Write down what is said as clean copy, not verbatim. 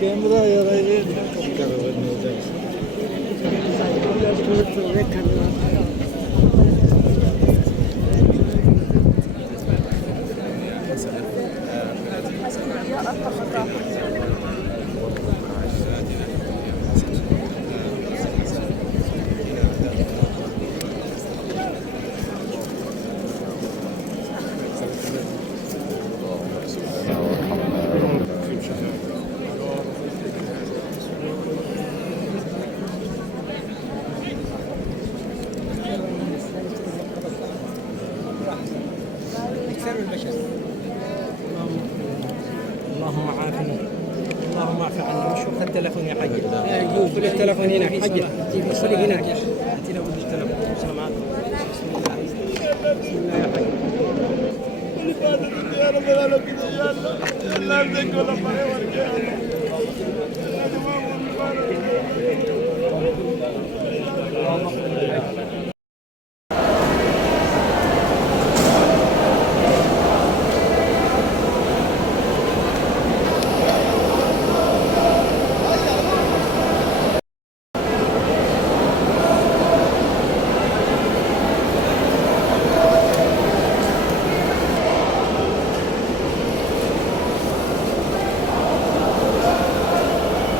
कैमरा यार ये اللهم عافنا، اللهم عافنا عني. شوف التلفون يا حاج، قول التلفون هناك حاج، خلي هناك يا انت لو بدك التلفون. السلام عليكم. بسم الله يا حاج. يا رب العالمين يا الله، لا بدك ولا